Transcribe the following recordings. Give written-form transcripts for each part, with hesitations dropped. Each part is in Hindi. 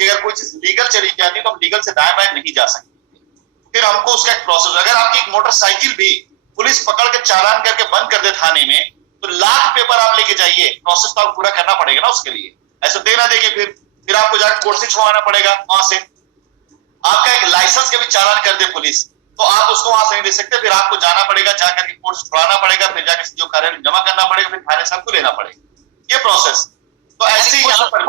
कि अगर कोई चीज लीगल चली जाती है तो हम लीगल से दाएं बाएं नहीं जा सकते। फिर हमको उसका एक प्रोसेस, अगर आपकी एक मोटरसाइकिल भी पुलिस पकड़ के चालान करके बंद कर दे थाने में, तो लाख पेपर आप लेके जाइए, प्रोसेस तो आपको पूरा करना पड़ेगा ना उसके लिए। ऐसे देना देगी फिर आपको जाकर कोर्ट से छुड़वाना पड़ेगा। वहां से आपका एक लाइसेंस के भी चालान कर दे पुलिस, तो आप उसको वहां से नहीं दे सकते, फिर आपको जाना पड़ेगा, जाकर के कोर्ट से छुड़ाना पड़ेगा, फिर जाकर सीओ कार्यालय में जमा करना पड़ेगा, फिर थाने से आपको लेना पड़ेगा। ये प्रोसेस तो ऐसे ही यहाँ पर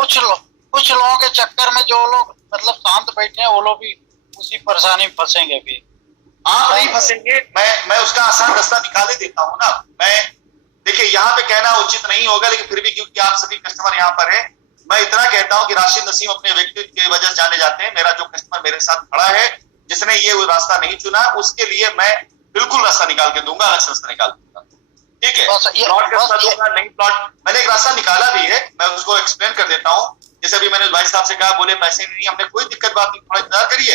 कुछ लोगों के चक्कर में जो लोग मतलब शांत बैठे हैं वो लोग भी उसी परेशानी में फंसेंगे। भी आप नहीं फंसेंगे, मैं उसका आसान रास्ता निकाले देता हूँ ना। मैं देखिए यहाँ पे कहना उचित नहीं होगा, लेकिन फिर भी क्योंकि आप सभी कस्टमर यहाँ पर है, मैं इतना कहता हूँ कि राशिद नसीम अपने व्यक्तित्व की वजह से जाने जाते हैं। मेरा जो कस्टमर मेरे साथ खड़ा है, जिसने ये रास्ता नहीं चुना, उसके लिए मैं बिल्कुल रास्ता निकाल के दूंगा, अलग से रास्ता निकाल दूंगा। ठीक है, प्लॉट का रास्ता दूंगा, नहीं प्लॉट मैंने एक रास्ता निकाला भी है, मैं उसको एक्सप्लेन कर देता हूँ। जैसे अभी मैंने भाई साहब से कहा, बोले पैसे नहीं, हमने कोई दिक्कत बात नहीं, थोड़ा इंतजार करिए,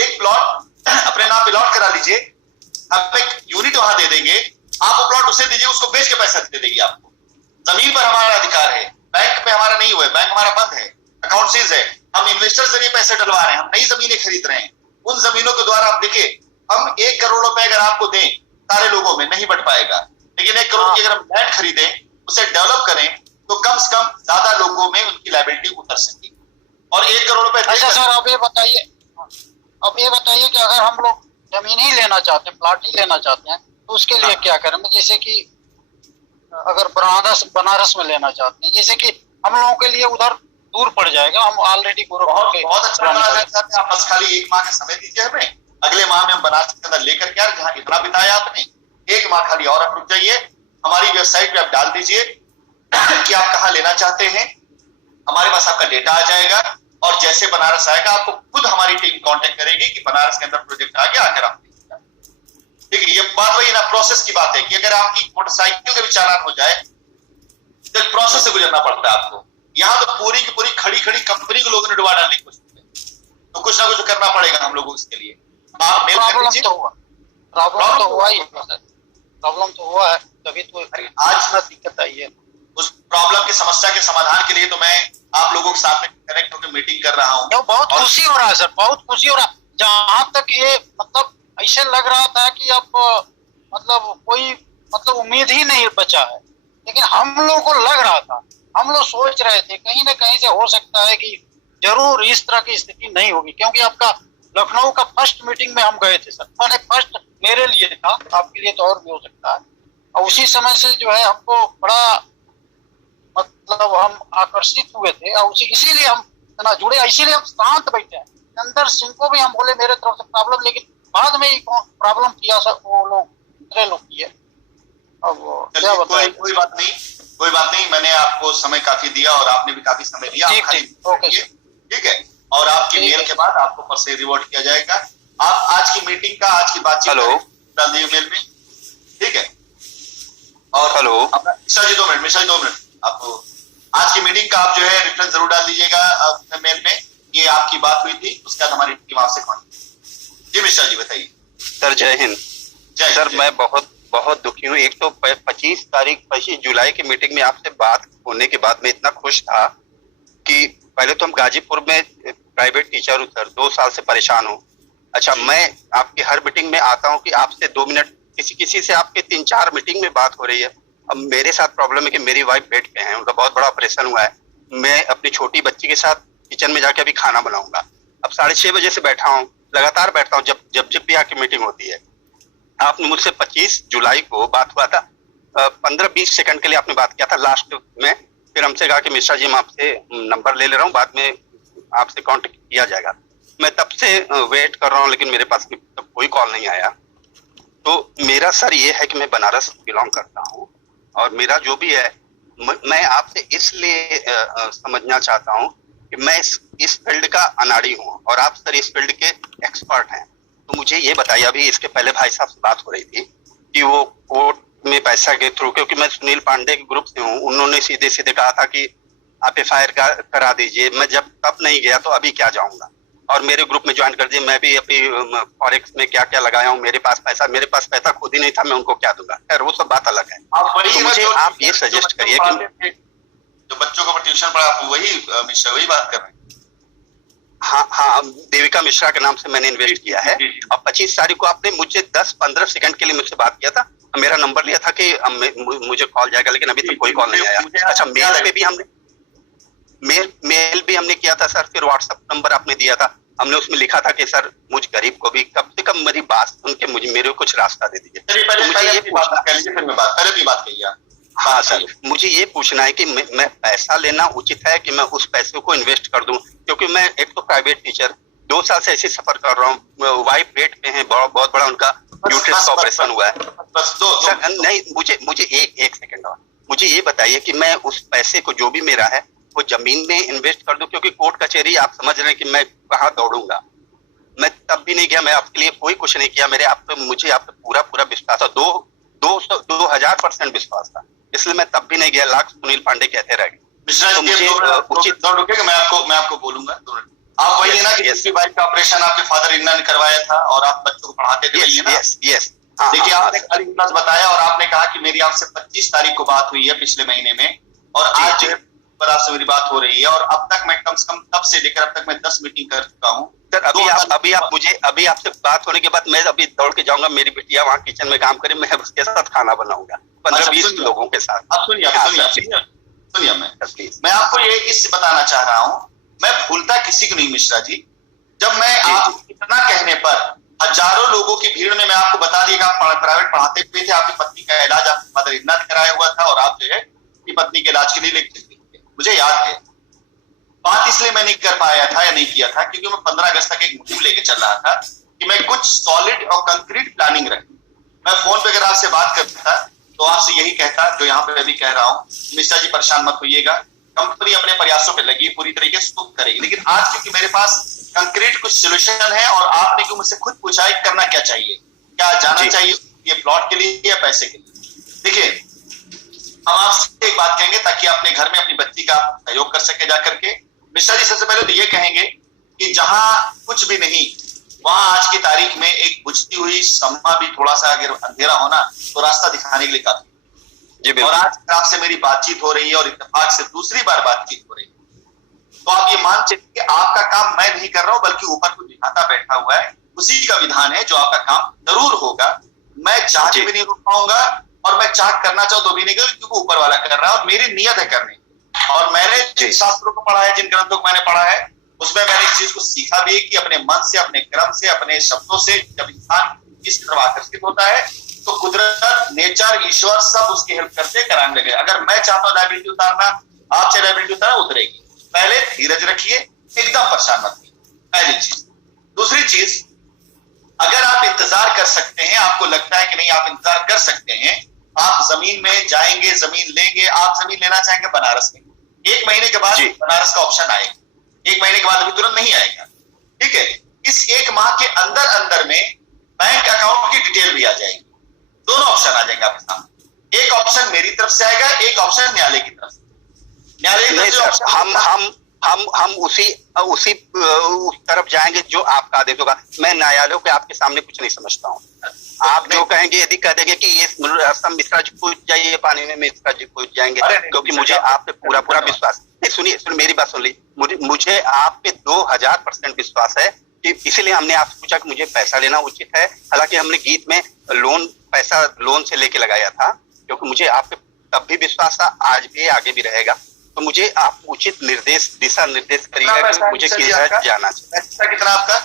एक प्लॉट अपने नाम पे लॉट करा लीजिए, हम एक यूनिट वहां दे देंगे, आप वो प्लॉट उसे दीजिए, उसको बेच के पैसा दे देगी आपको। जमीन पर हमारा अधिकार है, बैंक पे हमारा नहीं हुआ है, बैंक हमारा बंद है, अकाउंट सीज है, हम इन्वेस्टर जरिए पैसे डलवा रहे हैं, हम नई जमीनें खरीद रहे हैं। उन जमीनों के द्वारा आप देखिए, हम 1 करोड़ रुपए अगर आपको दें, सारे लोगों में नहीं बट पाएगा, लेकिन 1 करोड़ की अगर हम लैंड खरीदें, उसे डेवलप करें, तो कम से कम ज्यादा लोगों में उनकी लायबिलिटी उतर सकेगी। और 1 करोड़ रुपए। अच्छा सर, अब ये बताइए कि अगर हम लोग जमीन ही लेना चाहते हैं, प्लॉट ही लेना चाहते हैं, तो उसके लिए क्या करें? जैसे कि अगर बनारस में लेना चाहते हैं, जैसे कि हम लोगों के लिए उधर दूर पड़ जाएगा, हम ऑलरेडी बहुत अच्छा बनाना चाहते हैं आप, बस खाली 1 माह का समय दीजिए हमें, अगले माह में हम बनारस के अंदर लेकर के, जहाँ इतना बिताया आपने, 1 माह खाली और आप रुक जाइए, हमारी वेबसाइट पे आप डाल दीजिए कि आप कहाँ लेना चाहते हैं, हमारे पास आपका डेटा आ जाएगा, और जैसे बनारस आएगा आपको खुद हमारी टीम कांटेक्ट करेगी कि बनारस के अंदर प्रोजेक्ट आ गया, आकर आप देखिएगा। ठीक है, ये बात वही ना प्रोसेस की बात है कि अगर आपकी मोटरसाइकिल का भी चालान हो जाए तो प्रोसेस से गुजरना पड़ता है आपको। यहाँ तो पूरी की पूरी खड़ी कंपनी को लोगों ने डुबा डालने की कोशिश की, तो कुछ ना कुछ करना पड़ेगा हम लोगों को इसके लिए। आप मेल कर दीजिए। प्रॉब्लम तो हुआ है, तभी तो आज ना दिक्कत आई है। उस प्रॉब्लम की समस्या के समाधान के लिए तो मैं आप लोगों के साथ में कनेक्ट होकर मीटिंग कर रहा हूँ। बहुत खुशी हो रहा है सर, बहुत खुशी हो रहा है। जहां तक ये मतलब ऐसे लग रहा था कि अब मतलब कोई मतलब उम्मीद ही नहीं बचा है, लेकिन हम लोग को लग रहा था, हम लोग सोच रहे थे कहीं ना कहीं से हो सकता है कि जरूर इस तरह की स्थिति नहीं होगी, क्योंकि आपका लखनऊ का फर्स्ट मीटिंग में हम गए थे सर, मैंने फर्स्ट मेरे लिए था, आपके लिए तो और भी हो सकता है। और उसी समय से जो है हमको बड़ा मतलब हम आकर्षित हुए थे, और इसीलिए हम इतना जुड़े, इसीलिए हम शांत बैठे हैं। अंदर सिंह को भी हम बोले मेरे तरफ से प्रॉब्लम, लेकिन बाद में ही प्रॉब्लम किया सर वो लोग दूसरे लोग किए। अब क्या बताएं? कोई बात नहीं, मैंने आपको समय काफी दिया और आपने भी काफी समय दिया। ठीक है, और आपके मेल के बाद आपको पर से रिवॉर्ड किया जाएगा। आप आज की मीटिंग का, आज की बातचीत डाल दीजिए मेल में, ठीक है। और हेलो मिश्रा जी 2 मिनट आपको आज की मीटिंग का आप जो है रेफरेंस जरूर डाल दीजिएगा मेल में, ये आपकी बात हुई थी, उसके बाद हमारी टीम आपसे कॉन्टेक्ट। जी मिश्रा जी बताइए। सर जय हिंद। सर मैं बहुत दुखी हूँ। एक तो 25 जुलाई की मीटिंग में आपसे बात होने के बाद मैं इतना खुश था कि पहले तो हम गाजीपुर में प्राइवेट टीचर हूँ सर, 2 साल से परेशान हूँ। अच्छा, मैं आपकी हर मीटिंग में आता हूँ कि आपसे 2 मिनट किसी से आपके 3-4 मीटिंग में बात हो रही है। अब मेरे साथ प्रॉब्लम है कि मेरी वाइफ बेड पे है, उनका बहुत बड़ा ऑपरेशन हुआ है। मैं अपनी छोटी बच्ची के साथ किचन में जाके अभी खाना बनाऊंगा। अब 6:30 बजे से बैठा हूँ, लगातार बैठता हूँ, जब भी आके मीटिंग होती है। आपने मुझसे 25 जुलाई को बात हुआ था, 15-20 सेकंड के लिए आपने बात किया था लास्ट में, फिर हमसे कहा कि मिश्रा जी मैं आपसे नंबर ले रहा हूँ, बाद में आपसे कांटेक्ट किया जाएगा। मैं तब से वेट कर रहा हूँ, लेकिन मेरे पास कोई कॉल नहीं आया। तो मेरा सर ये है कि मैं बनारस बिलोंग करता हूँ, और मेरा जो भी है मैं आपसे इसलिए समझना चाहता हूँ कि मैं इस फील्ड का अनाड़ी हूँ और आप सर इस फील्ड के एक्सपर्ट हैं। तो मुझे ये बताइए, अभी इसके पहले भाई साहब से बात हो रही थी कि वो कोर्ट में पैसा के थ्रू, क्योंकि मैं सुनील पांडे के ग्रुप से हूँ, उन्होंने सीधे सीधे कहा था कि आप FIR करा दीजिए। मैं जब तब नहीं गया तो अभी क्या जाऊंगा, और मेरे ग्रुप में ज्वाइन कर दिए। मैं भी अभी फॉरेक्स में क्या क्या लगाया हूँ, मेरे पास पैसा खुद ही नहीं था, मैं उनको क्या दूंगा। खैर वो सब बात अलग है। तो मुझे आप ये सजेस्ट करिए कि जो बच्चों को ट्यूशन पढ़ा, वही बात कर रहे हैं। हाँ, देविका मिश्रा के नाम से मैंने इन्वेस्ट किया है। और 25 तारीख को आपने मुझे 10-15 सेकंड के लिए मुझसे बात किया था, मेरा नंबर लिया था कि मुझे कॉल जाएगा, लेकिन अभी तक कोई कॉल नहीं आया। अच्छा, मेल भी हमने किया था सर, फिर व्हाट्सएप नंबर आपने दिया था, हमने उसमें लिखा था कि सर मुझ गरीब को भी कम से कम मेरी बात सुन के मेरे को कुछ रास्ता दे दीजिए। हाँ सर, मुझे ये पूछना है कि मैं पैसा लेना उचित है कि मैं उस पैसे को इन्वेस्ट कर दूं, क्योंकि मैं एक तो प्राइवेट टीचर 2 साल से ऐसे सफर कर रहा हूँ, वाइफ पेट पे है, बहुत बड़ा उनका यूट्रस का ऑपरेशन हुआ है। सर नहीं, मुझे एक सेकंड और मुझे ये बताइए कि मैं उस पैसे को जो भी मेरा है वो जमीन में इन्वेस्ट कर दूं, क्योंकि कोर्ट कचहरी आप समझ रहे हैं कि मैं कहाँ दौड़ूंगा। मैं तब भी नहीं गया, मैं आपके लिए कोई कुछ नहीं किया, मुझे आप पे पूरा विश्वास था, 2000% विश्वास था, इसलिए मैं तब भी नहीं गया। लाख सुनील पांडे कहते रह गए। तो मुझे उचित मैं आपको बोलूंगा, आप वही है ना कि जिसकी वाइफ का ऑपरेशन आपके फादर इन ने करवाया था और आप बच्चों को पढ़ाते थे। यस। देखिए, आपने खाली इतना बताया और आपने कहा कि मेरी आपसे 25 तारीख को बात हुई है पिछले महीने में, और आज जो है पर आपसे मेरी बात हो रही है, और अब तक मैं कम से कम तब से लेकर अब तक मैं 10 मीटिंग कर चुका हूँ। सर अभी आपसे बात होने के बाद मैं अभी दौड़ के जाऊंगा, मेरी बिटिया वहाँ किचन में काम करे, मैं उसके साथ खाना बनाऊंगा 15-20 लोगों के साथ। अब सुनिए, मैं आपको ये इससे बताना चाह रहा हूँ, मैं भूलता किसी को नहीं मिश्रा जी। जब मैं आप इतना कहने पर हजारों लोगों की भीड़ में मैं आपको बता दिया कि आप प्राइवेट पढ़ाते हुए थे, आपकी पत्नी का इलाज आपके फादर इन ने कराया हुआ था, और आप जो है अपनी पत्नी के इलाज के लिए लेके थे, मुझे याद है। बात इसलिए मैं नहीं कर पाया था या नहीं किया था क्योंकि मैं 15 अगस्त तक एक मुहिम लेके चल रहा था कि मैं कुछ सॉलिड और कंक्रीट प्लानिंग रखूं। मैं फोन पे अगर आपसे बात करता तो आपसे यही कहता जो यहाँ पे अभी कह रहा हूँ, मिश्रा जी परेशान मत होइएगा, कंपनी अपने प्रयासों पे लगी, पूरी तरीके से करेगी। लेकिन आज क्योंकि मेरे पास कंक्रीट कुछ सोल्यूशन है और आपने क्यों मुझसे खुद पूछा है करना क्या चाहिए, क्या जाना चाहिए ये प्लॉट के लिए या पैसे के लिए। देखिए, हम आपसे एक बात कहेंगे ताकि अपने घर में अपनी बच्ची का सहयोग कर सके जा करके। मिश्रा जी, सबसे पहले तो ये कहेंगे कि जहां कुछ भी नहीं वहां आज की तारीख में एक बुझती हुई शम्मा भी थोड़ा सा अगर अंधेरा होना तो रास्ता दिखाने के लिए काफी। और आज आपसे मेरी बातचीत हो रही है और इत्तेफाक से दूसरी बार बातचीत हो रही है, तो आप ये मान चलिए कि आपका काम मैं नहीं कर रहा हूं बल्कि ऊपर कुछ दिखाता बैठा हुआ है, उसी का विधान है जो आपका काम जरूर होगा। मैं चाह के भी नहीं रुक पाऊंगा और मैं चाह करना चाहूँ तो भी नहीं करूँ, क्योंकि ऊपर वाला कर रहा है और मेरी नियत है करने की। और मैंने जिन शास्त्रों को पढ़ा है, जिन ग्रंथों को मैंने पढ़ा है, उसमें मैंने इस चीज को सीखा भी कि अपने मन से, अपने क्रम से, अपने शब्दों से जब इंसान इस तरफ आकर्षित होता है तो कुदरत, नेचर, ईश्वर सब उसकी हेल्प करते कराने लगे। अगर मैं चाहता हूँ लाइबिलिटी उतारना, आप चाहे लाइबिलिटी उतारना, उतरेगी। पहले धीरज रखिए, एकदम परेशान मत होइए, पहली चीज। दूसरी चीज, अगर आप इंतजार कर सकते हैं, आपको लगता है कि नहीं आप इंतजार कर सकते हैं, आप जमीन में जाएंगे, जमीन लेंगे, आप जमीन लेना चाहेंगे बनारस में, 1 महीने के बाद बनारस का ऑप्शन आएगा, 1 महीने के बाद अभी तुरंत नहीं आएगा, ठीक है। इस 1 माह के अंदर अंदर में बैंक अकाउंट की डिटेल भी आ जाएगी, दोनों ऑप्शन आ जाएंगे आपके सामने। एक ऑप्शन मेरी तरफ से आएगा, एक ऑप्शन न्यायालय की तरफ से। न्यायालय की तरफ से हम उसी तरफ जाएंगे जो आपका आदेश होगा। मैं न्यायालयों के आपके सामने कुछ नहीं समझता हूँ। आप जो कहेंगे, यदि कह देंगे कि ये सब मिश्रा जी कूद जाइए पानी में, मिश्रा जी कूद जाएंगे, क्योंकि मुझे आप पे पूरा विश्वास नहीं। सुनिए, मेरी बात सुन लीजिए, मुझे आप पे 2000% विश्वास है कि इसलिए हमने आपसे पूछा कि मुझे पैसा लेना उचित है। हालांकि हमने गीत में पैसा लोन से लेके लगाया था, क्योंकि मुझे आप पे तब भी विश्वास था, आज भी, आगे भी रहेगा। तो मुझे आप उचित दिशा निर्देश करिएगा कि मुझे किस तरह जाना चाहिए। कितना आपका?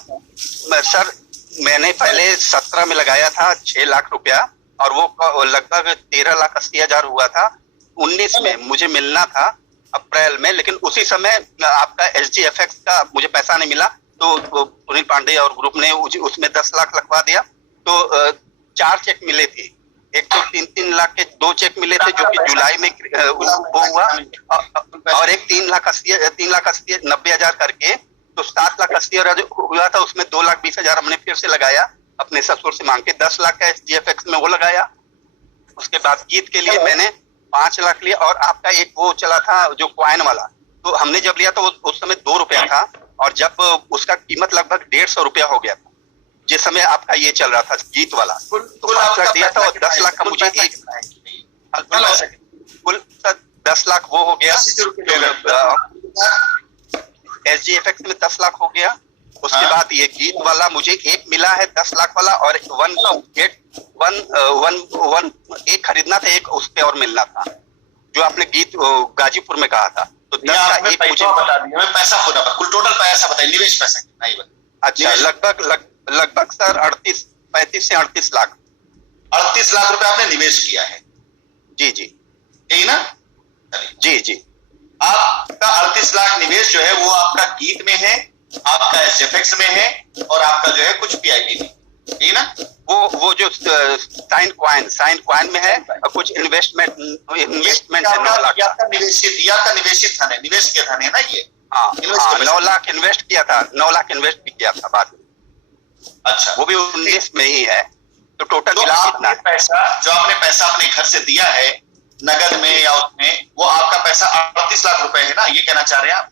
सर, मैंने पहले 17 में लगाया था 6 लाख रुपया, और वो लगभग 13,80,000 हुआ था। 19 में मुझे मिलना था अप्रैल में, लेकिन उसी समय आपका SGFX का मुझे पैसा नहीं मिला, तो सुनील पांडे और ग्रुप ने उसमें 10 लाख लगवा दिया। तो 4 चेक मिले थे, एक तो 3-3 लाख के 2 चेक मिले थे जो कि जुलाई में वो हुआ, और एक 3,90,000 करके, तो 7,80,000 हुआ था। उसमें 2,20,000 हमने फिर से लगाया अपने ससुर से मांग के, 10 लाख का SGFX में वो लगाया। उसके बाद गीत के लिए मैंने 5 लाख लिया, और आपका एक वो चला था जो क्वाइन वाला, तो हमने जब लिया तो उस समय 2 रुपया था, और जब उसका कीमत लगभग 150 रुपया हो गया था जिस समय आपका ये चल रहा था गीत वाला, तो 5 लाख दिया था, और 10 लाख का मुझे कुल 10 लाख वो हो गया। SGFX में 10 लाख हो गया। उसके हाँ। बाद ये गीत वाला मुझे एक मिला है 10 लाख वाला, और एक खरीदना था, एक उस पे और मिलना था, जो आपने गीत गाजीपुर में कहा था। तो 10 का एक मुझे बता दिया, हमें पैसा होना, कुल टोटल पैसा बताइए, निवेश पैसा कितना ही बताइए। अच्छा, लगभग सर 35 से 38 लाख। 38 लाख रुपए आपने निवेश किया है। जी जी, यही ना? जी जी। आपका 38 लाख निवेश जो है वो आपका गीत में है, आपका SFX में है, और आपका जो है कुछ PIP में, यही ना? वो जो साइन क्वाइन में है, और कुछ इन्वेस्टमेंट है 9 लाख। आपका निवेशित धन है, निवेश किया धन है ना ये? हाँ, 9 लाख इन्वेस्ट किया था, 9 लाख इन्वेस्ट भी किया था बाद में। अच्छा, वो भी 19 में ही है। तो टोटल तो मिला कितना आपने है? आपने पैसा अपने घर से दिया है नगद में या उसमें, वो आपका पैसा 38 लाख रुपए है ना, ये कहना चाह रहे हैं आप?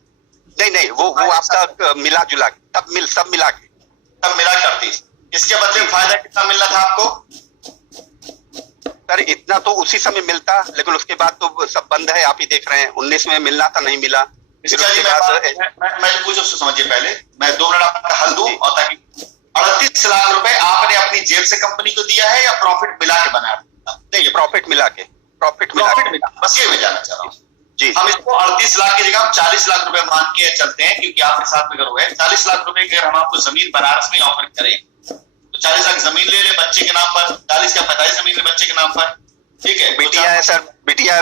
नहीं, वो आपका मिला जुला के सब मिला के तब मिला 38। इसके बदले फायदा कितना मिलना था आपको? सर इतना तो उसी समय मिलता, लेकिन उसके बाद तो सब बंद है, आप ही देख रहे हैं। 19 में मिलना था, नहीं मिला। फिर उसके बाद मैं पूछो, समझिए पहले मैं 2 मिनट आपका हल दूं, और ताकि 38 लाख रुपए आपने अपनी जेब से कंपनी को दिया है या प्रॉफिट मिला के बनाया? नहीं, प्रॉफिट मिला के। बस ये मैं जानना चाह रहा हूँ। जी, हम इसको 38 लाख की जगह हम 40 लाख रुपए मान के चलते हैं, क्योंकि आपके साथ में अगर हुए 40 लाख रुपए की अगर हम आपको जमीन बनारस में ऑफर करें, तो 40 लाख जमीन ले ले बच्चे के नाम पर, 40 या 45 जमीन ले बच्चे के नाम पर, ठीक है? बिटिया है सर, बिटिया।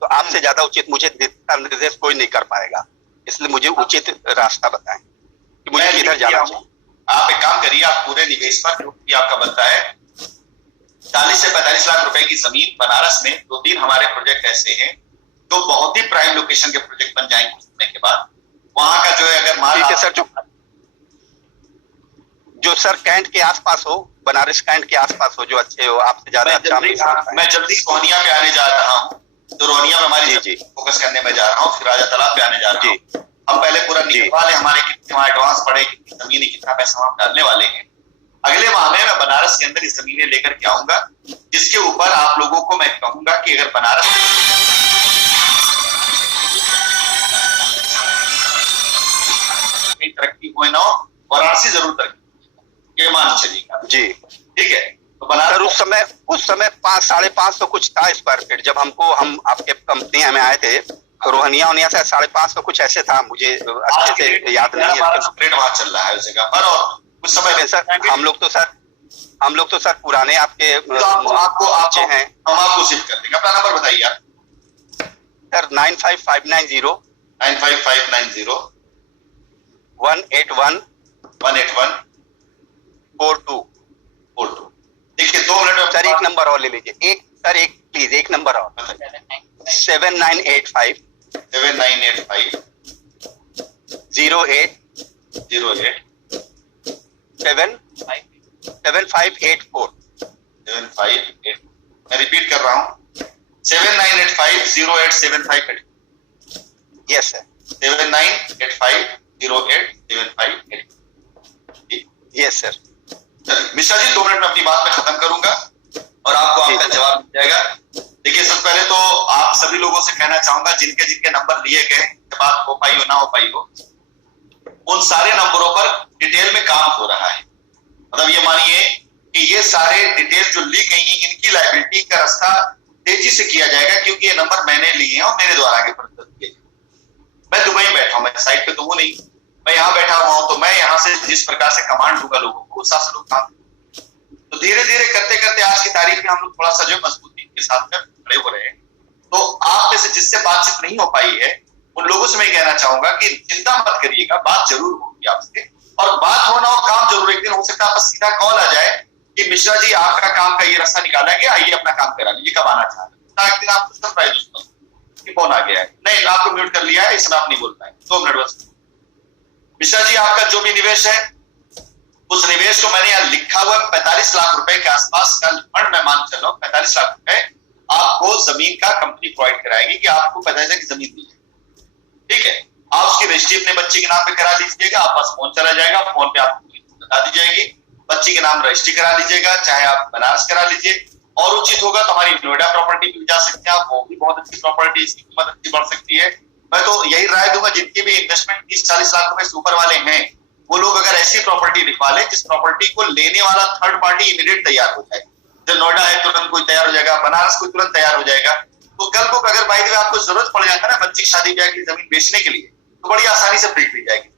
तो आपसे ज्यादा उचित मुझे दिशा निर्देश कोई नहीं कर पाएगा, इसलिए मुझे उचित रास्ता बताएं कि मुझे किधर जाना चाहिए। आप एक काम करिए, आप पूरे निवेश पर जो भी आपका बनता है 40 से 45 लाख रुपए की जमीन बनारस में, 2-3 हमारे प्रोजेक्ट ऐसे हैं जो बहुत ही प्राइम लोकेशन के प्रोजेक्ट बन जाएंगे कुछ समय के बाद। वहां का जो है अगर मान, ठीक है सर, जो सर कैंट के आसपास हो, बनारस कैंट के आसपास हो, जो अच्छे हो, आपसे ज्यादा अच्छा मैं जल्दी रोहनिया पे आने जा रहा हूँ, तो रोहनिया में हमारी जी फोकस करने में जा रहा हूँ, फिर राजा तालाब पे आने जा रहा हूँ। हम पहले पूरा निकलवा लें हमारे कितने वहां एडवांस पड़े, कितनी जमीन, कितना पैसा हम डालने वाले हैं। अगले माह में मैं बनारस के अंदर इस जमीनें लेकर के आऊंगा, जिसके ऊपर आप लोगों को मैं कहूंगा कि अगर बनारस तरक्की हुए ना हो, वाराणसी जरूर तरक्की, ये मान चलिएगा जी। ठीक है? तो बनारस उस समय 500-550 कुछ था स्क्वायर फीट, जब हम आपके कंपनी में आए थे, रोहनिया से 550 कुछ ऐसे था, मुझे अच्छे से याद नहीं है। रेट वहां चल रहा है उस जगह पर, और उस समय सर हम लोग तो सर पुराने आपके आपको हैं, हम आपको शिफ्ट कर देंगे। अपना नंबर बताइए आप सर। 95590 181 42। देखिए 2 मिनट में सर एक नंबर और ले लीजिए, प्लीज एक नंबर और। 7985 08 7584। मैं रिपीट कर रहा हूँ, 7985087584। Yes sir, 7985087584। Yes sir. Mishra ji 2 minute में अपनी बात में खत्म करूंगा और आपको आपका जवाब मिल जाएगा। देखिए सबसे पहले तो आप सभी लोगों से कहना चाहूंगा, जिनके जिनके नंबर लिए गए, बात हो पाई हो ना हो पाई हो, उन सारे नंबरों पर डिटेल में काम हो रहा है। मतलब ये मानिए कि ये सारे डिटेल जो ली गई हैं, इनकी लायबिलिटी का रास्ता तेजी से किया जाएगा, क्योंकि ये नंबर मैंने लिए हैं और मेरे द्वारा आगे प्रस्तुत किए। मैं दुबई में बैठा हूं, मैं साइट पे तो हूं नहीं, मैं यहाँ बैठा हुआ हूं, तो मैं यहाँ से जिस प्रकार से कमांड दूंगा लोगों को, उस हिसाब से लोग काम। तो धीरे धीरे करते करते आज की तारीख में हम लोग थोड़ा सा जो मजबूती के साथ खड़े हो रहे हैं। तो आप में से जिससे बातचीत नहीं हो पाई है, उन लोगों से मैं कहना चाहूंगा कि चिंता मत करिएगा, बात जरूर होगी आपसे, और बात होना हो, काम जरूर एक दिन हो सकता है आपका सीधा कॉल आ जाए कि मिश्रा जी आपका काम का ये रास्ता निकाला गया, आइए अपना काम करा लीजिए, कब आना चाह रहे हैं। एक दिन आपको सरप्राइज कि फोन आ गया है, नहीं आपको म्यूट कर लिया है, इसमें आप नहीं बोल पाए। 2 मिनट बस। मिश्रा जी आपका जो भी निवेश है, उस निवेश को मैंने यहाँ लिखा हुआ 45 लाख रुपए के आसपास का फंड मैं मान चल रहा हूँ। 45 लाख रुपए आपको जमीन का कंपनी प्रोवाइड कराएगी कि आपको 45 लाख की जमीन दी है, ठीक है? आप उसकी रजिस्ट्री अपने बच्चे के नाम पे करा लीजिएगा, आप पास फोन चला जाएगा, फोन पे आपको बता दी जाएगी, बच्चे के नाम रजिस्ट्री करा लीजिएगा, चाहे आप बनारस करा लीजिए, और उचित होगा तो हमारी नोएडा प्रॉपर्टी भी जा सकते हैं आप, वो भी बहुत अच्छी प्रॉपर्टी, इसकी कीमत अच्छी बढ़ सकती है। मैं तो यही राय दूंगा जिनके भी इन्वेस्टमेंट 30-40 लाख रुपए से ऊपर वाले हैं, वो लोग अगर ऐसी प्रॉपर्टी लिखवा ले जिस प्रॉपर्टी को लेने वाला थर्ड पार्टी इमीडिएट तैयार हो जाए। जब नोएडा है तुरंत कोई तैयार हो जाएगा, बनारस कोई तुरंत तैयार हो जाएगा, तो कल को अगर बाई द वे आपको जरूरत पड़ जाता है ना बच्ची की शादी ब्याह की जमीन बेचने के लिए, तो बड़ी आसानी से खरीद ली जाएगी।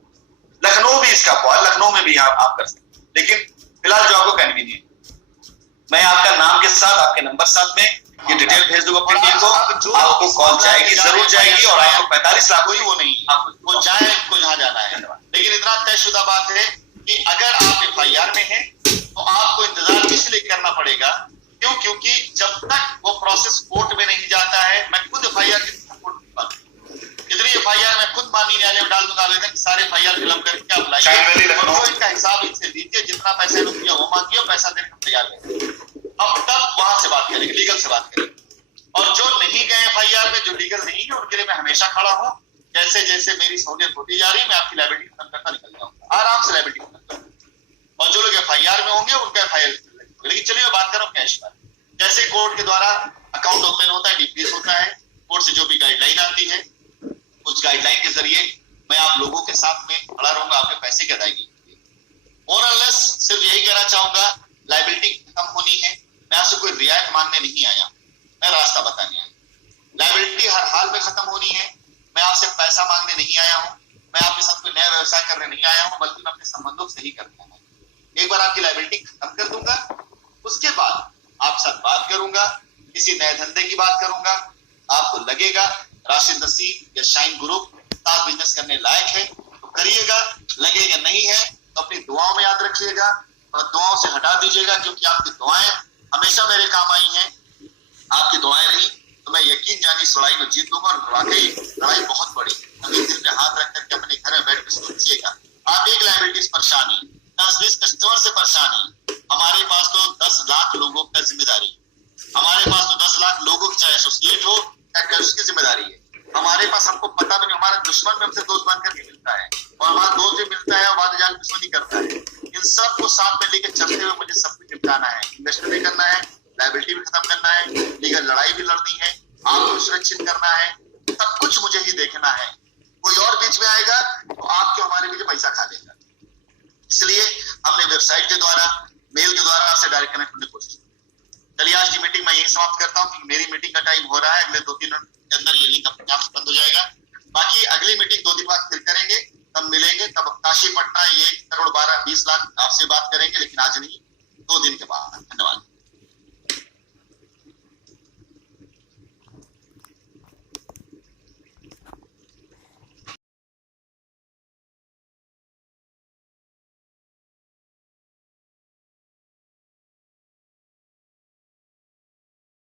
लखनऊ भी इसका पॉल, लखनऊ में भी आप कर सकते हैं, लेकिन फिलहाल जो आपको कन्वीनियंट, मैं आपका नाम के साथ आपके नंबर साथ में ये डिटेल भेज दूंगा अपनी टीम को, आपको कॉल जाएगी, जरूर जाएगी, और आपको 45 लाख हुई वो नहीं, आपको जाए आपको जहां जाना है। लेकिन इतना तयशुदा बात है कि अगर आप FIR में हैं तो आपको इंतजार इसलिए करना पड़ेगा, क्योंकि जब तक वो प्रोसेस कोर्ट में नहीं जाता है, मैं खुद FIR इतनी FIR मैं खुद माननीय न्यायालय में डाल दूंगा आवेदन, सारे FIR फिलअप करके आप लाइए और इनका हिसाब इनसे लीजिए, जितना पैसा रुपया वो मांगिए, पैसा देने को तैयार है। हम तब वहां से बात करेंगे, लीगल से बात करेंगे। और जो नहीं गए FIR में, जो लीगल नहीं है, उनके लिए मैं हमेशा खड़ा हूँ। जैसे जैसे मेरी सहूलियत होती जा रही है, मैं आपकी लायबिलिटी खत्म करता निकल जाऊंगा, आराम से लायबिलिटी खत्म करूंगा। और जो लोग FIR में होंगे उनका FIR, लेकिन चलिए मैं बात कर रहा हूँ कैश पर। जैसे कोर्ट के द्वारा अकाउंट ओपन होता है, DPS होता है, कोर्ट से जो भी गाइडलाइन आती है, उस गाइडलाइन के जरिए मैं आप लोगों के साथ में खड़ा रहूंगा, आपके पैसे की अदायगी। मोरलेस सिर्फ यही कहना चाहूंगा, लायबिलिटी खत्म होनी है, मैं आपसे कोई रियायत मांगने नहीं आया, मैं रास्ता बताने आया। लायबिलिटी हर हाल में खत्म होनी है, मैं आपसे पैसा मांगने नहीं आया हूँ, मैं आपके साथ कोई नया व्यवसाय करने नहीं आया हूँ, बल्कि मैं अपने संबंधों को सही करने आया हूँ। एक बार आपकी लायबिलिटी खत्म कर दूंगा, उसके बाद आपके साथ बात करूंगा, किसी नए धंधे की बात करूंगा, आपको लगेगा राशिद नसीम या शाइन ग्रुप साथ बिजनेस करने लायक है तो करिएगा, लगेगा नहीं है तो अपनी दुआओं में याद रखिएगा और दुआओं से हटा दीजिएगा, क्योंकि आपकी दुआएं हमेशा मेरे काम आई हैं। आपकी दुआएं रही तो मैं यकीन जानी इस लड़ाई में जीत लूंगा, और वाकई लड़ाई बहुत बड़ी। अभी दिल पे हाथ रख करके अपने घर में बैठ कर सोचिएगा, आप एक लायबिलिटी से परेशान है, 10-20 कस्टमर से परेशान है, हमारे पास तो 10 लाख लोगों का जिम्मेदारी, हमारे पास तो 10 लाख लोगों की, चाहे एसोसिएट हो या उसकी जिम्मेदारी है। हमारे पास, हमको पता भी नहीं, हमारा दुश्मन भी हमसे दोस्त बन करके मिलता है, और हमारा दोस्त भी मिलता है और बाद जाकर दुश्मनी करता है। इन सबको साथ में लेकर चलते हुए मुझे सब कुछ निपटाना है, इन्वेस्टमेंट भी करना है, लायबिलिटी भी खत्म करना है, लीगल लड़ाई भी लड़नी है, आपको भी सुरक्षित करना है, सब कुछ मुझे ही देखना है। कोई और बीच में आएगा तो आपके हमारे बीच पैसा खा लेगा। इसलिए हमने वेबसाइट के द्वारा, मेल के द्वारा आपसे डायरेक्ट कनेक्ट करने की कोशिश की। चलिए आज की मीटिंग मैं यही समाप्त करता हूँ, क्योंकि मेरी मीटिंग का टाइम हो रहा है, अगले 2-3 मिनट के अंदर ये लिंक अपने आप बंद हो जाएगा। बाकी अगली मीटिंग 2 दिन बाद फिर करेंगे, तब मिलेंगे, तब काशी पटना 1 करोड़ 12-20 लाख आपसे बात करेंगे, लेकिन आज नहीं, 2 दिन के बाद।